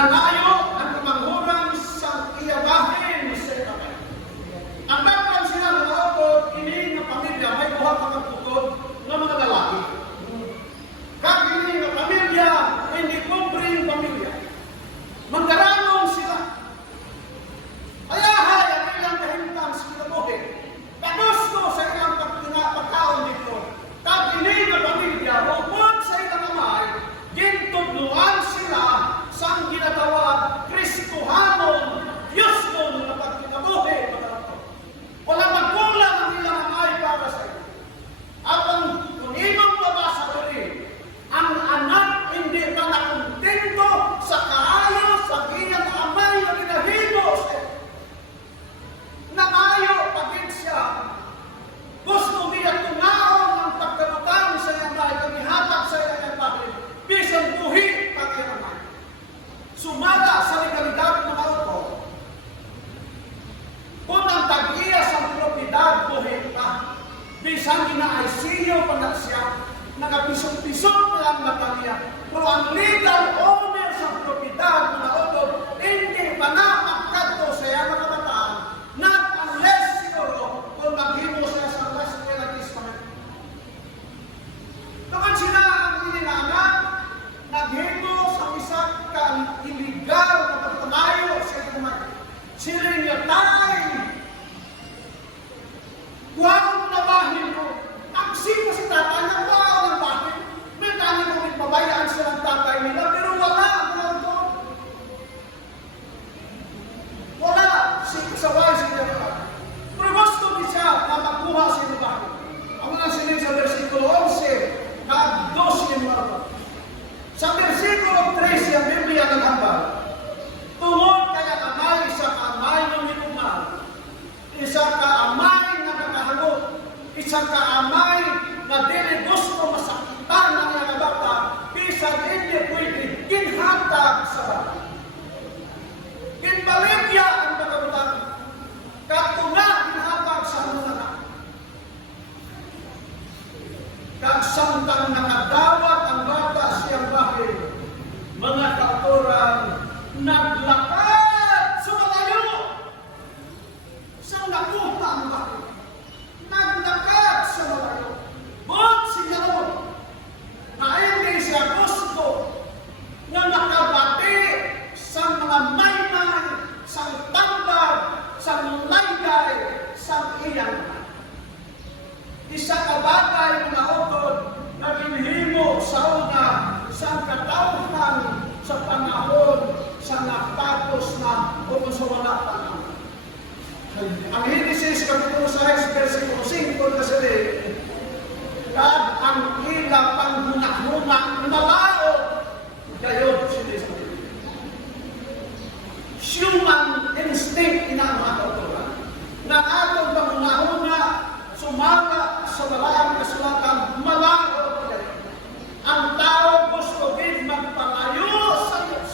Nanayo ang kamanghuran sa iyabahin sa ikabay. Ang dapat sila nalaot, ini nga pamilya, may buhat ang kaputod ng mga lalaki. Kag ini nga pamilya, hindi pobreng pamilya. Manggaranong sila. Ayahay ang ilang kahintang sa kinabuhi. Kagusto sa ilang pagkaon dito. Kag ini nga pamilya, upod sa ilang amay, gintudluan sila sa ang ginatawag Kristohanon, Diyos nun na pagkinabuhi. Wala magkulang ang ilang amay para sa iyo. At ang imong mabasa ko rin, ang anak hindi pa nakontento sa kaayo sa iyang amay na ginahimo sa iyo. Nangayo pagit siya. Gusto niya tunaon ang pagkabutan sa iyang bahay, kamihatag sa iyang bahay, bisan buhi ang iyang amay. Sumada sa legalidad ng mga ito, kung ang tag-iya sa propiedad buhi ka, bisan gina-ICU pa na siya, nakapisong-pisong lang mata niya, pero ang legal owner sa propiedad ng mga ito, hindi pa na magkadto sa iyang mga bataan, not unless siguro kung maghimo siya sa Last Will and Testament. Naman sila ang ininaanak, naghimo sa isa kang iligal na pagtamayo sa ito. Sila niya tayo. Huwag na bahin mo. Ang sino si tatay ng wow ng bahin. May kami kong ipabayaan silang tatay nila, pero wala ang ito. Wala. Saway siya nila. Pero gusto niya siya na magkuha siya ng bahin. Ang mga silid sa versikulo 11, kag-12 yung mga. Sa versikulo 13, ang Biblia ng hambal, tungod kaya amay, isa ka amay ng minuman, isa ka amay na nakahangot, isa ka amay na dili gusto masakitan ng mga bata, bisan hindi pwede ginhatag sa bata. Ginbaligya ang pagkabutan, katuna ginhatag sa mga anak. Kagsantang nakadawat ang bata siyang bahay, mga kauturan, naglakad sa malayo. Sa nakuha ang bahay, naglakad sa malayo. Buot siya ron, na hindi siya gusto na nakabati sa mga maymay, sa tambag, sa laygay, sa iyang. Isa ka bagay na utod na binhimo sa una sa katauhan sa panahon sa natapos na o sa wala panahon. Ang Henesis Kapitulo 6, versikulo 5 kasi kad ang ilang panghunak-hunak malao gayon sinisip. Human instinct ina ang mga kauturan na atong panghunahuna sumala sa dalang kasulatan malao gayon. Ang tao gusto din magpalayo sa Diyos.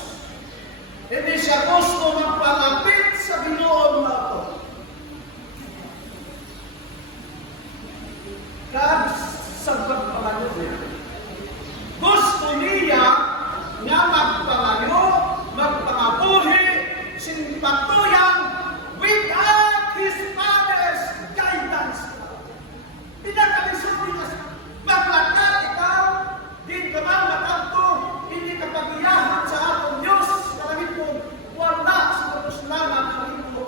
Hindi siya gusto magpalapit sa Ginoo na ito. Kaya sa pagpalayo niya, gusto niya nga magpalayo, magpangabuhi, simpatuyan without his father's guidance. Pinakalisod niya, maglakad ikaw, din ka man matanto, hindi ka pagiyahan sa atong Diyos, maraming po, wala sa kapuslanan ang ito.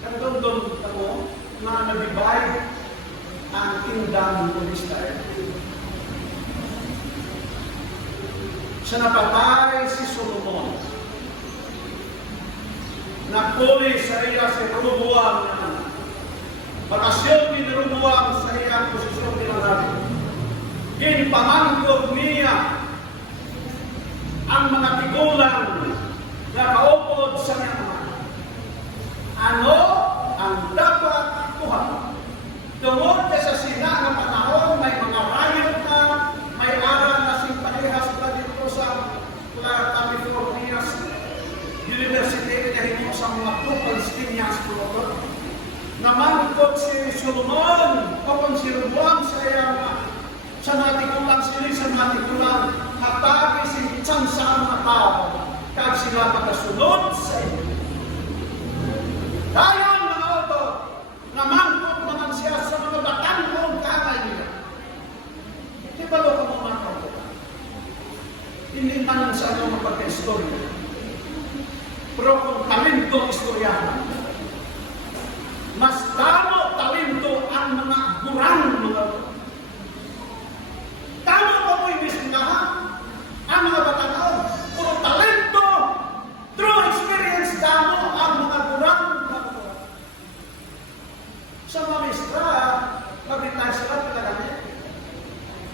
Kandong-dong ako, na nabibay ang kingdom ng Israel. Siya napatay si Solomon. Napuli sa iya si Rehoboam na anak. Bakasyon ni Rehoboam sa iyang posisyon ni Nabi. Ginpamangkot niya ang mga tigulang na kaupod sa niya naman. Ano ang dapat kuha? Tungod sa sina ng panahon, may mga rayot na, may aral na simpanihas na dito sa California University na himo sa mga Palestinians namangkot si Solomon kapag si Rehoboam sa iyang sa natikulang sila sa natikulang sunod sa inyo. Dayon mga oto, namangkot naman siya sa mga batangkong kamay niya. Di ba lo ka mo makakot? Hindi man sa inyo magpagka-istorya. Pero kung talentong istoryahan, mas tamo talento ang mga gurang mga oto. Tamo pa mo imbestigahan ang mga batangkong. Puro talento, true experience tamo ang mga gurang mga oto. Sa mga mistra, mag-retire sila pinagani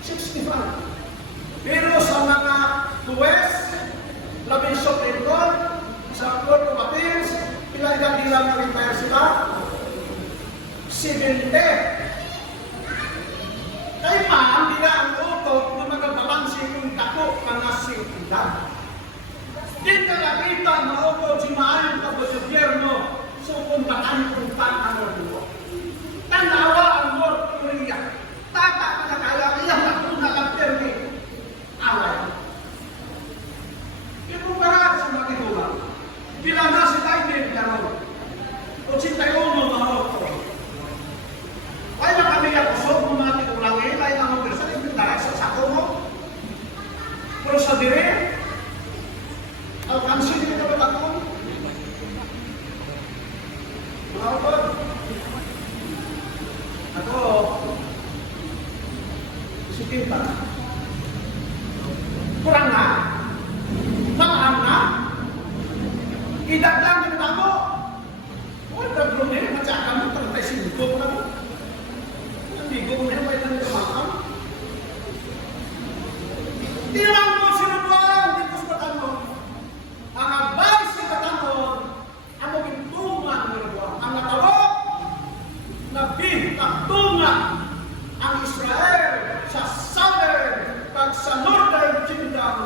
65. Pero sa mga tuwes, labing Supreme Court, sa Court of Appeals, ilang mag-retire sila? 70. Kaya ma'am, nila ang utot na magabalansi kung tako mga singkidad. Di ka nakita na utot si maayong kagobyerno sa kumbakan kung ang ordo. Tanawa ang North Korea. Tata ka na kaya iyang ako nakapirmi. Away. Ikumpara sa mga itulang. Bilang na si Taipei Garo. O si Taiwan mga ordo. Ay na kami ang usog ng mga titulang eh. Ay na mga person, ibigay sa sako mo. Pero sa dire, alkansin nito ba ako? Mga ordo. Ako, si Tinta. Kurang na. Maang na. Idagdag din ako. Huwag na bro niya, matsaka mo, 35 na mo. Hindi ko niya, may nang kumakam. Hindi lang mo sinubuan, hindi ko sa katanong. Ang advice sa katanong, ang magintungan mo ang natawag, nabihtaktungan ang Israel sa southern pag sa northern kingdom.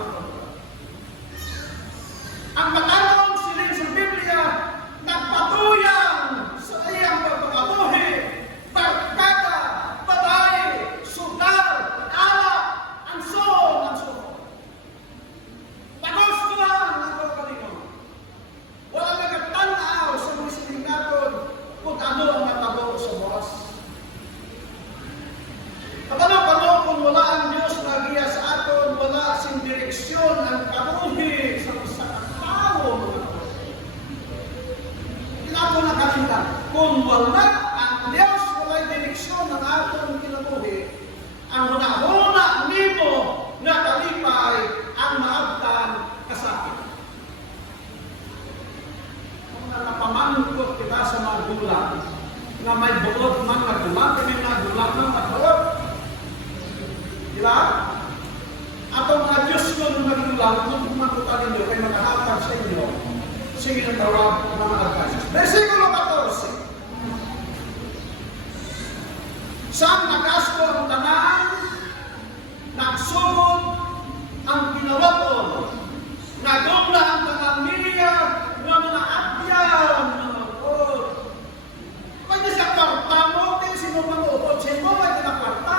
Ang matanong silin sa Biblia, nagpatuyang sa iyang pagpapatuhi, barkada, babae, sundar, alak, ang son. Pagustuhan ang pagpapalino. Wala nagtanaw sa mga siling natin kung ano ang natabo sa buwas. Patanong kung wala ang Diyos na giya sa aton, wala sing direksyon ang kabuhi sa isa katao. Hindi na ako nakalimutan. Kung wala ang Diyos, wala direksyon ng aton kinabuhi, ang una-una nimo na talipay ang maabtan kasakit. Kung nakapamangkot kita sa mga gulang, na may buod man nagulang, kami nagulang ng magbuod. Diba? Atong mga Diyos ko nung nagulang, kung kumakutan ninyo, kayo makahatag sa inyo, sige ng tawag ng mga advices. Versikulo 14. Saan nagasto ang tanan, nagsugod ang pinawaton, nagumla ang tanan niya, nga mga abyan, mga utod. Pwede sa kwarta mo, din sino mga utod, sino may kinakwarta.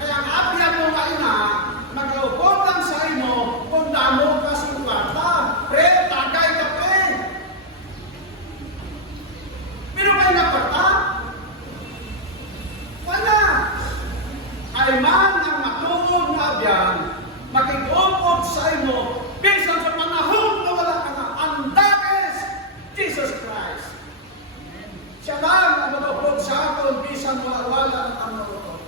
Kaya ang abyan mo ka ina, mag-upotan sa ino, kung damo ka sa kwarta. Pre, tagay ka pre. Pero may nakwarta. Wala. Ay man ang matungod na abyan, makikupod sa ino, bisan sa panahon na wala ka na, ang dakes, Jesus Christ. Siya lang ang matupod sa aton, bisan wala ang maluto.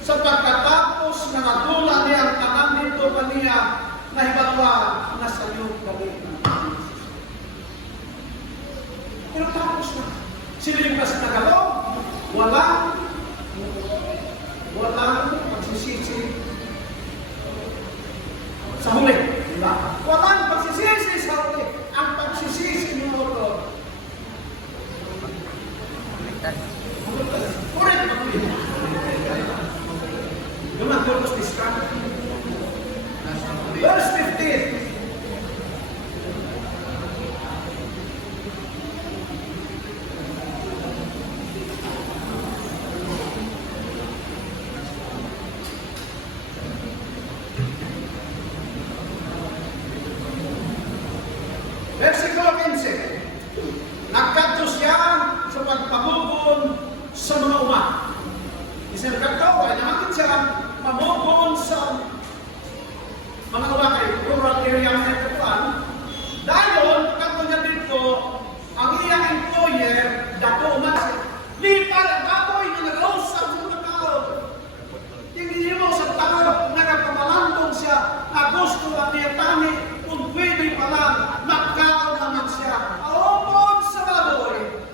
Sa pagkatapos na natula niya ang tanan dito kaniya, na hibatwa na sa iyong galit. Pero tapos na. Siling kasi nagalog, walang pagsisisi sa huli. Diba? Walang pagsisisi sa huli. Ang pagsisisi mo ito. Correct na po yun. Naman, purpose discount. Verse 15. Nagkadto siya sa pagpamugon sa mga uma. Isang nagkadto, ay naman siya mamugon sa mga uma kay rural area ng Ekuan. Dahil, pagkadto niya dito, ang iyang employer, dato man siya. Lipal ang baboy na nag-ausap sa mga tao. Tingin mo sa tao, nagpamalandong siya, na gusto at niya tani, kung pwede pa lang, magkaon naman siya. Aupon sa baboy,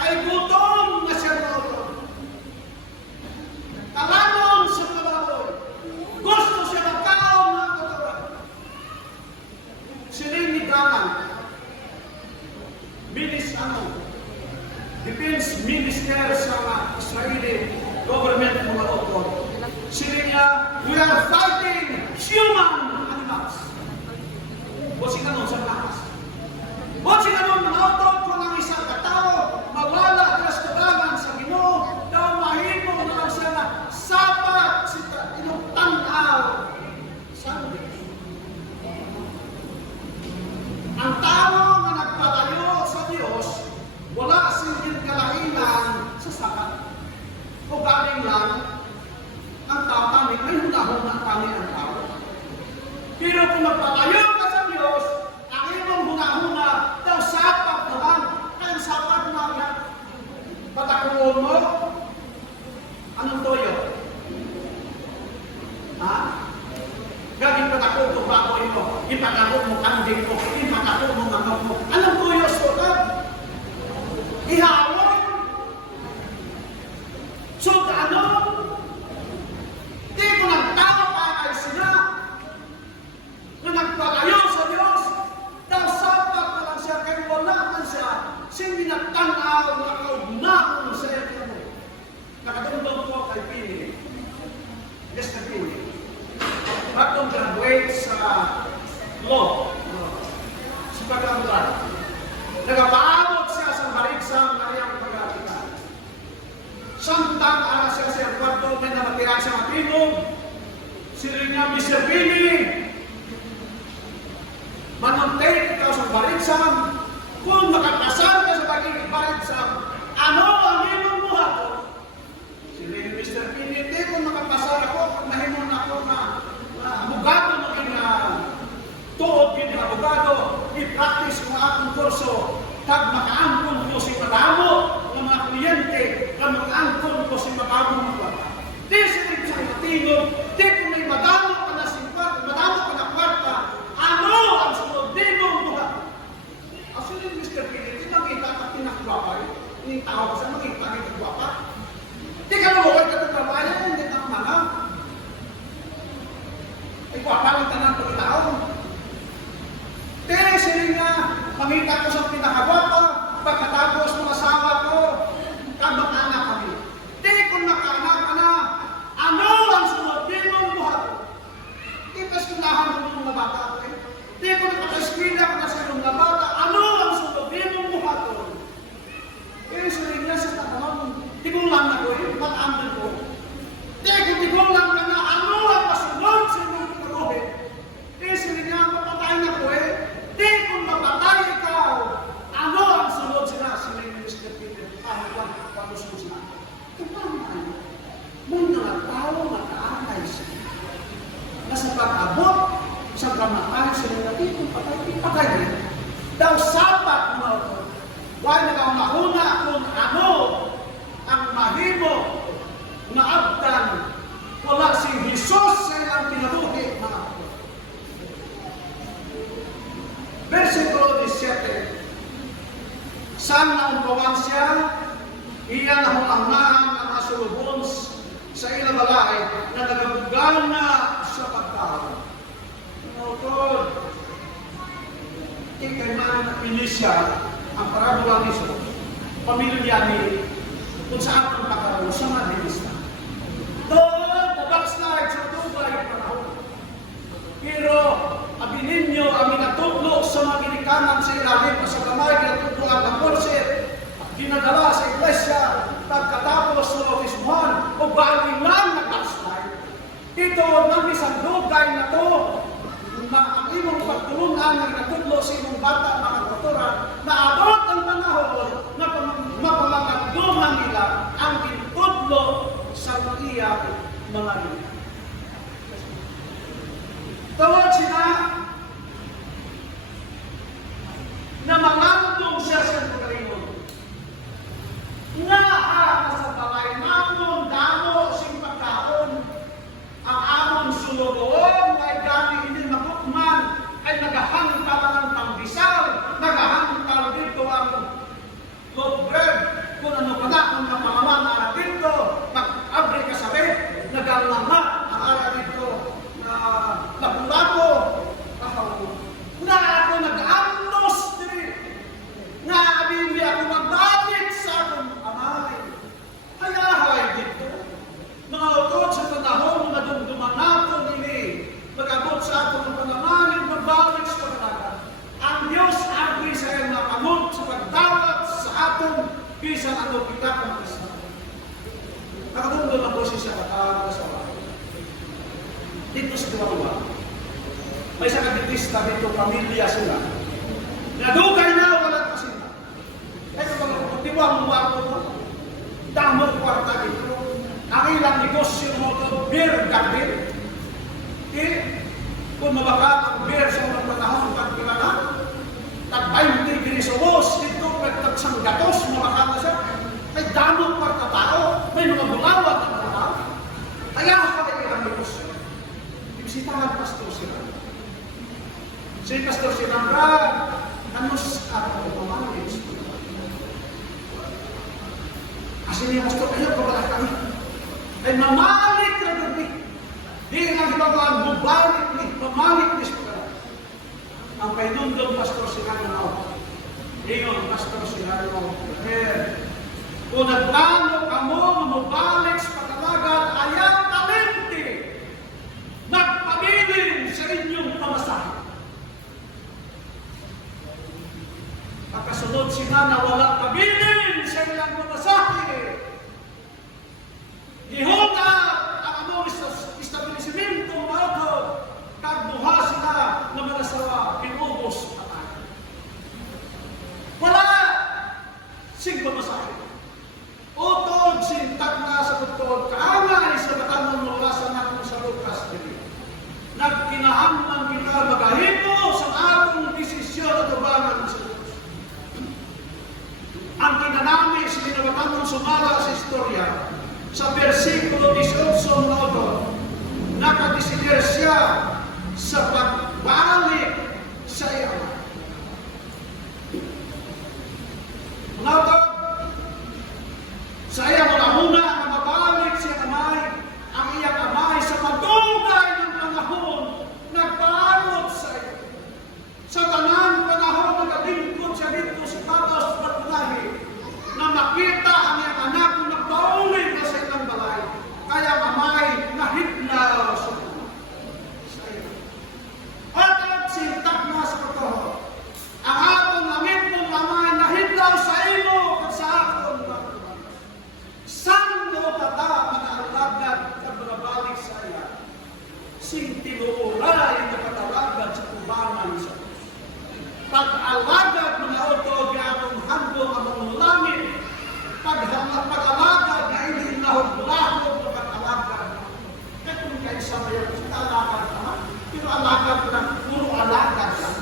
ay gutom na siya doon. Talanon sa mga baboy, gusto siya magkaon ng katawan. Sininigaman, Defense Minister sa Israeli government mga otod. Sila niya, we are fighting human animals. Bosing ano sa lakas. Bosing ano mga otod kung ang isang katao mawala at kabagan sa Ginoo, daw mahimo na lang siya na sapat sa inyong tanaw. Saan? Ang tao na nagpatayo sa Diyos, wala silbing kalainan sa sapat. O galing lang, ang tao kami, may hunahuna kami ang tao. Pero kung nagpatayo ka sa Diyos, ang imong hunahuna, daw sapat naman. Kaya sapat na yan. Patakuon mo, anong toyo? Ha? Gaging patakot mo baboy mo, ipatakot mo kanding mo, ipatakot mo manok mo. Anong toyo sukat? Ihawon? Sugano? Di ko nagtao ay sila na nagpatayo sa Diyos, daw sapat na lang siya, kaya wala man siya, sindi nagtanaw na kaugnaon sa iyo mo. Nakatundong po kay Pini. Yes, kay Pini. Bagong graduate sa law, sa pag-amulan. Nagapaabot siya sa mariksang na iyang pag-apitan. Samtang ara siya sa kwarto, may namatiran siya matinog. Sila niya, Mr. Pini, manontate ikaw sa mariksang. Kung makapasal ka sa pagiging mariksang, ano ang imong buhaton? Sila niya, Mr. Pini, hindi kung makapasal ako, mahimon ako na abogado maging tuod kini abogado, i-practice mo akong kurso, kag makaangkon ko si madamo ng mga kliyente, kag makaangkon ko si madamo ng kwarta. Di sinig sa tingog, di kung may madamo ka na singkwat, madamo ka na kwarta, ano ang sunod di mong buhat? Actually, Mr. Pili, di makita ka tinakbapay, ining tao sa makita ka tinakbapa. Di ka namukat ka tinakbayan, hindi na mga. Ay, kwapalang tanang pagkitaon. Tere, sila nga, pangita ko sa pinakagwapa, pagkatapos ng asawa ko, kamag-anak kami. Tere, kung nakaanak ka na, ano ang sunod din mong buhat? Ipas kunahan mo ng mga bata ko eh. Tere, kung nakapaskwila ko na sa mga bata, ano ang sunod din mong buhat? Eh, sila nga sa tatanong, tigong lang na ko eh, pag-amdan ko. Tere, kung tigong lang ka na, ano ang masunod sa inyong pag-uhin? Eh, sila nga, mapatay na ko eh. Di kung mapatay ikaw, ano ang sunod sila? Sila yung Mr. Peter, kahit pag-usun sila. Tumaman, may mga tao makaakay sila. Na sa pag-abot, sa kamakain sila na di kung patay rin. Daw sapat mo ito. Huwag na kang mahuna kung ano ang mahimo na abdan. Wala si Jesus sa ilang pinabuhi, mga kapatid. Versikulo 17. Saan na umpawan siya, iyan na hunangaan ang asulubon sa ilang balay na nagabugal na sa pagkaon. Lord, ikay man na pinisya ang parabola ni Jesus. Pamilya ni kung saan ang pagkaroon sa mga dinista. Doon, babackslide sa tubay panahon. Pero, abi ninyo ang minatudlo sa mga ginikanan sa ilalim sa kamay, ginatudlo ang naporser, ginadala sa iglesia, pagkatapos sa bautismuhan, o baling lang nag-backslide. Ito, nang isang lugay na to, ang imong pagtulungan ng natudlo sa imong bata, mga kultura, na abot ang mga panahon na mapamagduman nila ang gintudlo sa iyang mga liya. Tawag sila na mangandong siya sa pagkalingon. Nga sa balay nandong damo sing pagkaon ang amon sulugoon ay gani hindi makukman ay nagahangkal ang pambisal, nagahangkal dito ang loaf bread, kung ano pa na ang napalaman na dito, mag-abre ka sabi, nagalama ang ara dito na lapu-lapo. Na ako nag-amnos diri, nga abili ako magbalik sa akong amay. Kaya hay dito, mga utod sa panahon na dumduman nato nili, mag-abot sa akong panamanin, magbalik sa pagkakaroon. Ang Diyos abi sa iyong nakamot sa pagdawat sa atong bisan ato kita kung isa. Nakatundol ako siya sa dito sa Duwawa. May isang adventista dito, pamilya sila. Nadugay na, wala pa sila. Eh, kapag diwang mo ko, damo kwarta dito. Ang ilang negosyo mo ito, beer garden. Kung mabaka ang beer sa mga panahon, pagkilala, tag-20 degrees Celsius, dito, nagtagsang gatos, mabaka na siya. May damo kwarta tao, may mga bulawat na mga tao. Kaya ka na ilang negosyo. Ibisitahan pastor sila. Si Pastor Sinandra, ano sa ako pamalit? Kasi niya, Pastor, ayaw pa pala kami. Ay mamalit na gabi. Di nga gibawaan, bubalik ni, mamalit ni sa pagkala. Ang painundong Pastor Sinandra, ingon, Pastor Sinandra, kung nagplano ka mo, mabalik sa pagkalagan, ayaw talente, nagpabilin sa inyong pamasahe. Pagkasunod sila na wala pabilin sa ilang pamasahe. Gihuta ang among establishmento mga kagbuha sila na manasawa pinubos patay. Wala sing pamasahe. Utod sintak na sa tutod kaangay sa katanong nulasan natin sa Lucas dili. Nagkinahanglan kita magahimo sa atong desisyon at ubangan sa ang kinanami sa ginawatan ng sumala sa istorya sa versikulo 18 nodo, nakadesider siya sa pagbalik sa iyo. Nodo, sa iya muna na mabalik siya amay, ang iyang amay sa madugay ng panahon, nagpaabot sa iyo. Sa tanang panahon, nagalingkod siya dito sa tatas patulahi, na makita ang iyang anak na nagpauling na sa ilang balay. Kaya amay nahitlaw sa iyo. At sintak na sa pagkaho. Ang atong langit mong amay nahitlaw sa iyo at sa atong pagkaho. Sando tata mag-alagad na babalik sa iya. Sing tinuuray na patawagad sa kubangan sa pag-alagad mga auto atong handong ang langit, pag-alagad na hindi nahog-lahog na pag-alagad. Kaya kung kayo sa mayon, alagad naman, pero alagad lang, puro alagad lang.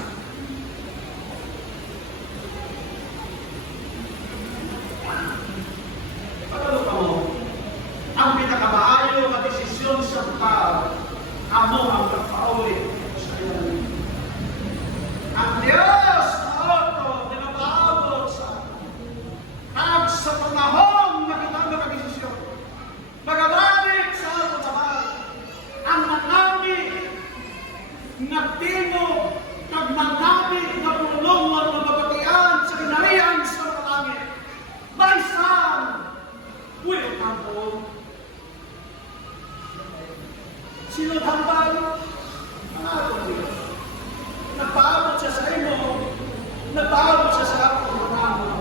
Pagano pa mo, ang pinakamaayo na desisyon sa amo ang pagpaulit sa iyo. Ang Diyos na auto, pinapaabot sa at sa panahon na kita nakadesisyon. Magabalik sa ato naman, ang manami nagtino, nagmanami, nagulong at nababatian sa kinarian sa palangit. Baysan, welcome home. Sino tambal? Ang atong Diyos. Nagpaabot siya sa imo, nagpaabot siya sa atong manamo.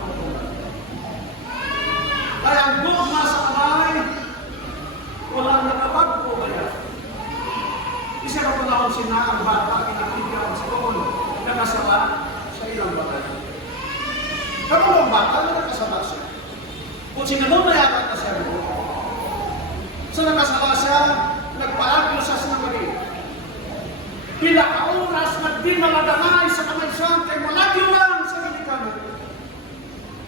Kaya ang gugma sa kamay, walang nakapagpo kaya. Isa ka panahon sina ang bata, kinakitigan sa koon, nakasala sa ilang balay. Kamu ang bata? Kung sinanong mayaman na siya, sa nakasala siya, nagpaagyo siya sa nagari. Pila ka oras nagdi maladangay sa kamaysan kay malagyo lang sa gilikanan.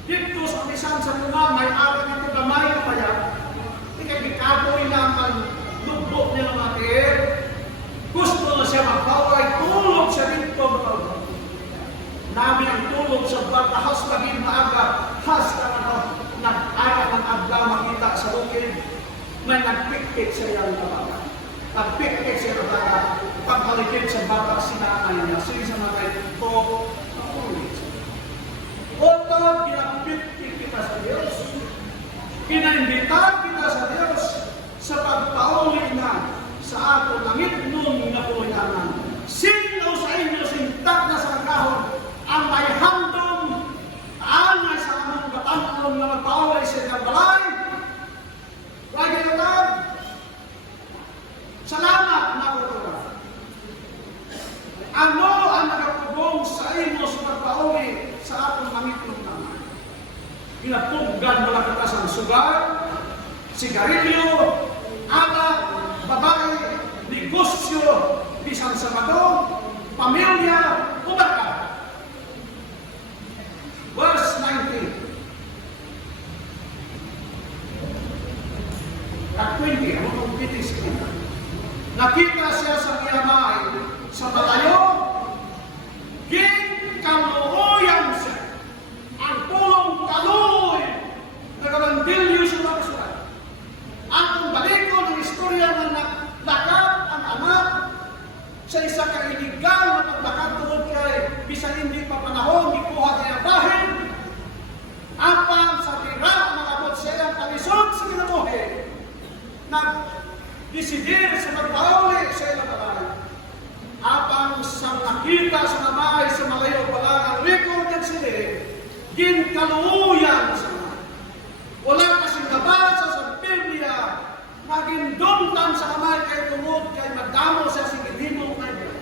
Dito sa misan sa mga may araw nito gamay na payat, ikagikapoy lang ang lubok niya ng atin. Gusto na siya magpaway, tulog siya dito. Namin ang tulog sa batahas lagi maaga, has na nag-ara ng abla makita sa bukid, may nagpikpik sa iyang tabaga. Nagpikpik siya ng tabaga, paghalikid sa bata sinanay niya, sige sa mga ito, ulit. Oto, pinapikpik kita sa Diyos. Kinaimbita kita sa Diyos sa pagpauli na sa ato langit nung napulianan. Sino sa inyo sintak na sa kahon ang may handong aanay sa among batangon na magpauli sa inyong balay? Lagi na lang. Salamat na ko. Ano ang nakapugong sa inyo sa pagpauli sa atong langit nung naman? Pinapuggan mo lang kita sa sugar, sigarilyo, anak, babae, negosyo, bisan sa madong, pamilya, umarka. Verse 19. At 20, ano kong pitis kita? Nakita siya sa iyamay sa batayo, kaluoyan siya. Ang pulong kaluoy, nagabandilyo sa mga kasulat. Ang baliko ng istorya na naglakad ang anak sa isa kailigal na paglakad tungod kay bisan hindi pa panahon, ikuha kaya bahin. Apang sa tira, nakabot siya ang kalisod sa kinabuhi. Nag-desidir sa magpauli sa ilang babae. Apang sa nakita sa namay sa malayo pala ang record at sila, ginkaluuyan sa mga. Wala kasing nabasa sa Biblia, nagindumtan sa kamay kay tungod kay magdamo sa sigilimo kay Diyos.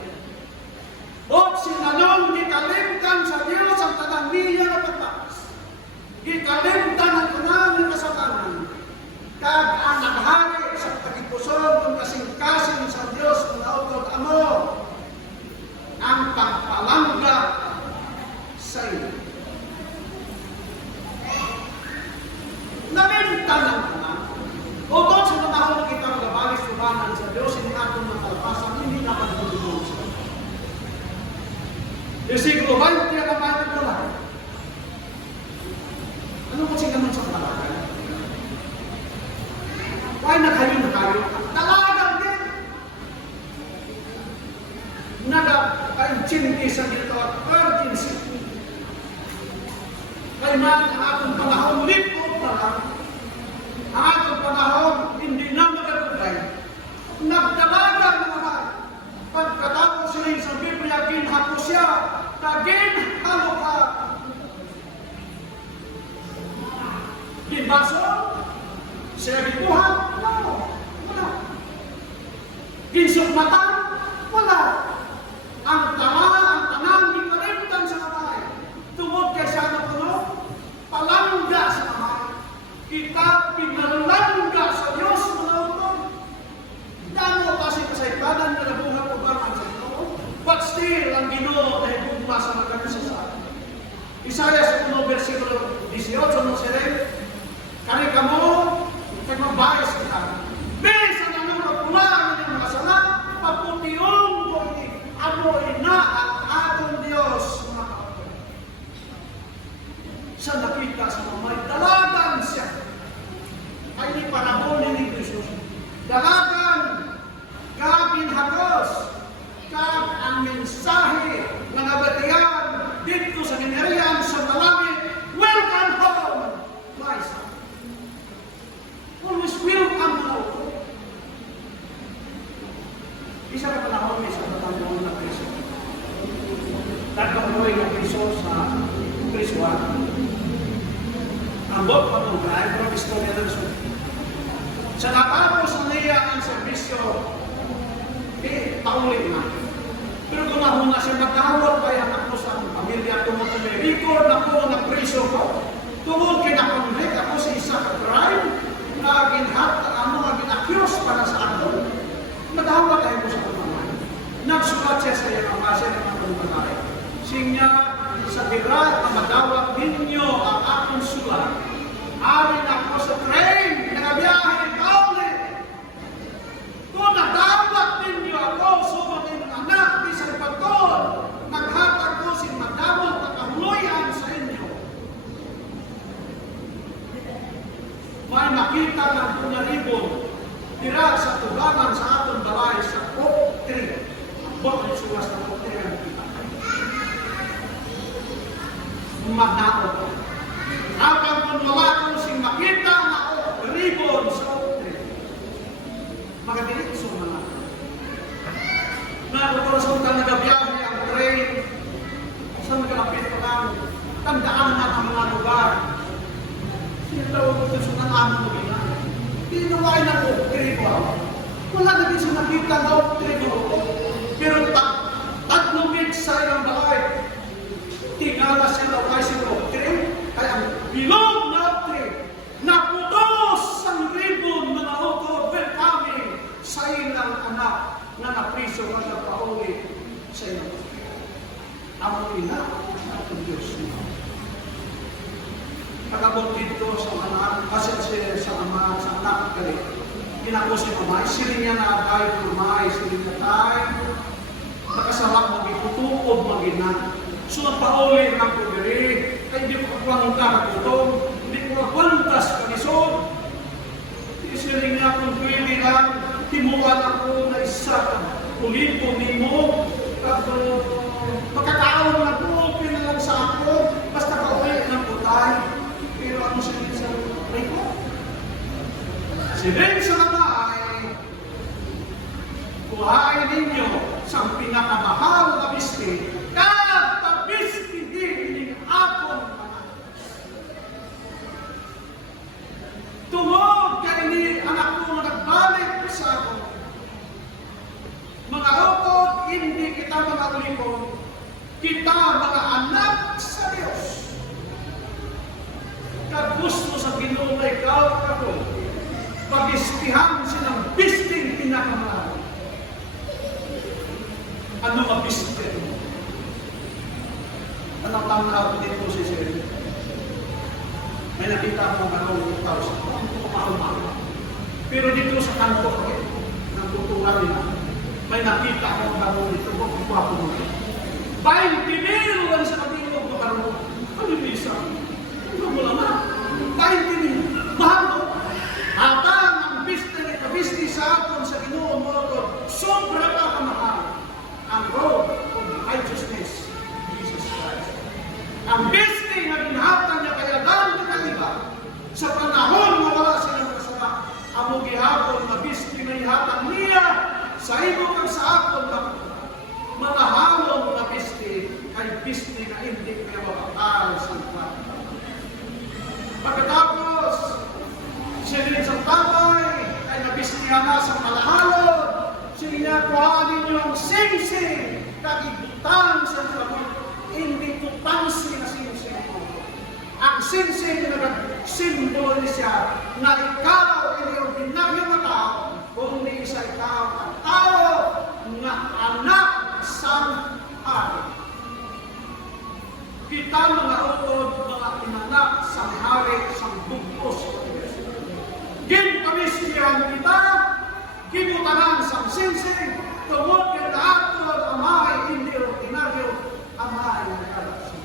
O sinanong gikalimtan sa Diyos ang tanang niya na pagpapas. Gikalimtan ang tanang ng kasalanan. Kag ang naghari sa pagkipuson ng kasing-kasing sa Diyos ng nautog amo ang pagpalangga sa iyo. Namintan ang tanang. Utod sa panahon kita magabalis tumanan sa Diyos, hindi atong matalapasan, hindi naman tulungan siya. Versículo 20 ang kapatid ko lang. Ano ko siya naman sa talaga? Why na kayo? Talagang din. Nagka-intindi sa dito at urgency. Kaya man ang atong panahon, lipot na lang. Ang atong panahon, hindi na magagulay. Nagdalaga na naman. Pagkatapos sila sa Biblia, ginhapo siya, ginhalo ka. Ginbaso? Siya gibuhat? Wala. Ginsukmatan? Wala. Ang tanang gikalimtan sa kamay. Tungod kay siya na puno, palangga sa kamay. Kita pinalangga sa Diyos mga damo kasi kasaypanan na nabuhat o baman sa Ginoo. But still, ang Ginoo ay bumba sa magkanisa sa atin. Isaya sa puno versikulo 18 ng sirem, kani kamo, kay mabayas kita. Bisa na nung magpulaan ng mga sala, paputiyong mo amoy na ang atong Diyos. Sa nakita sa mga may dalagan siya. Ay ni panahon ni Jesus. Dalagan, gabin hagos, kag ang mensahe na nabatiyan dito sa Ginerian sa Malangit, welcome home, my son. Always welcome home. Isa ka panahon may sa panahon na Kristo. Nagkamuloy ng Kristo sa Kristuan. Ang bot patungkay, pero istorya ng sulit. Sa natapos na niya ang servisyo, paulit na. Pero kung nahuna siya, magkawag ba yung ako sa pamilya tungkol na may record na po ng preso ko? Tungkol kinakonvict ako sa isa sa crime, na ginhat, ginakyos para sa ato. Nadawa tayo po sa kamay. Nagsulat siya sa iyang ama, siya ng atong kamay. Sinya, sa dirat na madawat ninyo ang akong sulat, arin ako sa train, nagabiyahe ni Pauli. Kung nadawat ninyo ako, subot ng anak, di sa ipagkod, naghatag ko si madawat at kahuloyan sa inyo. May makita ng punyaribon, tira sa tugangan sa atong balay sa Oak Tree. Bakit sulas na Oak Tree ang kita? Magnao ko. Habang kung wala ko sing makita na Oak Ribbon sa Oak Tree. Magadiritso na. Nakukurasong ka nagabiyahe ang train. Saan kalapit ka lang? Tandaan na ang mga lugar. Sinatawag ko sa nangaman mo ina. Tinuwain ng Oak Tree ko. Wala na din siya nakita ng Oak Tree ko. Pero tatlong weeks sa ilang balay. Tingala sila kay si Oak Tree. Kaya ang bilog na Oak Tree. Naputos ang ribbon na nautod welcoming sa ilang anak na napriso at napauli sa ilang. Ang ina at ang Diyos niya. Pagabot dito sa anak, kasi sa ama, sa anak kali. Ginako si mamay, siling niya na tayo mamay, siling niya tayo. Nakasawak magikutukob magina. So nagpauli ng pagdiri, kaya hindi ko kakwanta na kutong, hindi ko kakwantas kanisod. Siling niya kung pwede lang, timuan ako na isa, ulipo ni mo, magkakaon na po, pinalang sa ako, basta pauwi ng putay. Pero ano siya sa riko? Si Ben sa kamay, kuhain ninyo sa pinakamahal na bisti, kada bisti din apon naman. Tungod kay ni anak ko na nagbalik sa ako. Mga ukod, hindi kita mga ulikon, kita mga anak sa Diyos. Kagusto sa Ginoo na ikaw ako, pag-istihan silang bisting pinakamahal. Ano ang bisting? Anong tanglaw dito si Sir? May nakita akong anong tao sa kumahal. Pero dito sa kanto, ng tutungan nila, may nakita akong anong dito, kung papo mo. 20 mil lang sa kabilog ko karoon. Ano yung isa? Ano mo naman? 20 mil. Mahal mo. Hatang ang bisti sa aton sa Ginoo mo ito, sobra ka kamahal. Ang road of righteousness, Jesus Christ. Ang bisti na ginhatang niya kaya dahil kaiba, sa panahon na wala sila makasama, amo gihapon na bisti na ihatang niya sa imo kang sa aton na matahalong na bisti ay bisti na hindi kaya mapakal sa iba. Pagkatapos, siya din sa tatay ay nabistihan na sa malahalon. Siya kuhaan ninyo ang sing-sing kagibutan sa mga hindi ko pansin na sing-sing mo. Ang sing-sing na nag-simbolo siya na ikaw ay ordinaryo na tao, kundi sa ikaw ang tao na anak sa hari. Kita mga utod, mga inanak sa hari, sa bugos. Ginpamistihan kita, gibutanan sa sinsing, tungod kay naatod amay, hindi ordinaryo, amay na kalapsin.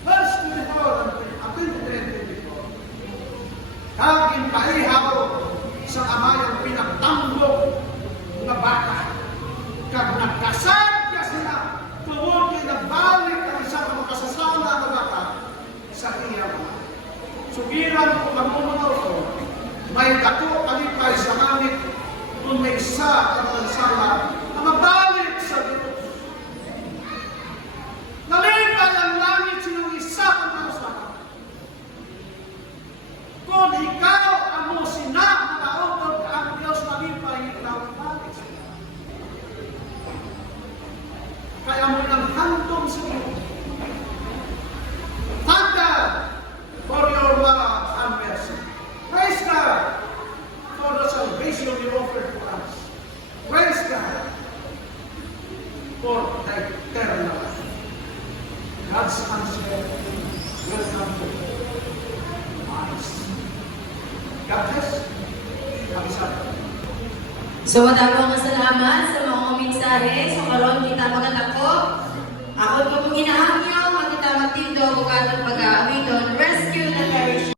Verse 24, atin 24. Kaging paihaw sa amay ang pinagtanggol na bata. Kag nagkasad ka sila, tungod kay nagbalik ang isang makasasala na bata sa iya mga. Sugiran ko mga ito, may dato kalipay sa langit kung may isa at mansala na mabalik sa Diyos. Nalipay ang langit sinong isa at mansala. Kung ikaw ang musina na nautod ang Diyos nalipay, ikaw balik sa Diyos. Kaya mo nang hantong sa Diyos. Thank God for your love and mercy. God's answer will come to eyes. God bless. Mag-isa. So, madaming salamat sa mga mensahe. So, karon kita magandako. Ako po kung ginahangyo, magkita matindo, bugatong pag-aawiton, rescue the parish.